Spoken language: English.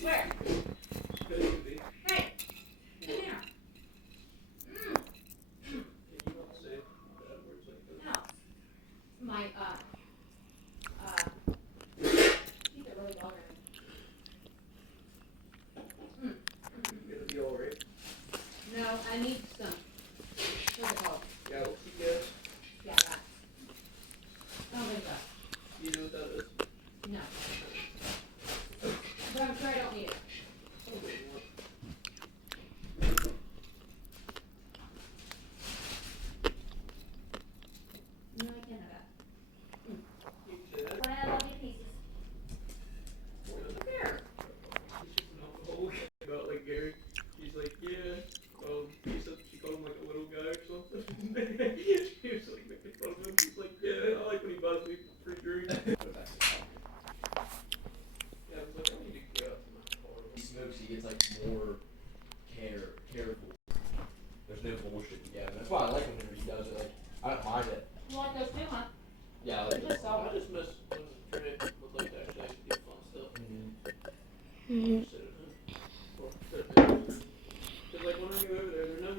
Where? Hey! In here. No. My, teeth are really bothering me. It'll be alright. No, I need some. What's it called? Galaxy gas? Yeah, that. I don't think so. You know what that is? No. But I'm sure I don't need it. No, I can't have that. You can say that. One of the pieces. Here. She's just an alcoholic. About like Gary. She's like, yeah. He said she called him like a little guy or something. She was like making fun of him. She's like, yeah, I like when he buys me free drinks. Yeah, I was like, I need to go out to my car. He smokes, he gets like more careful. There's no bullshit together. That's why I like him when he does it. Like, I don't mind it. You like those too, huh? Yeah, I like it. I just miss when Trey would like to actually do fun stuff. Mm-hmm. So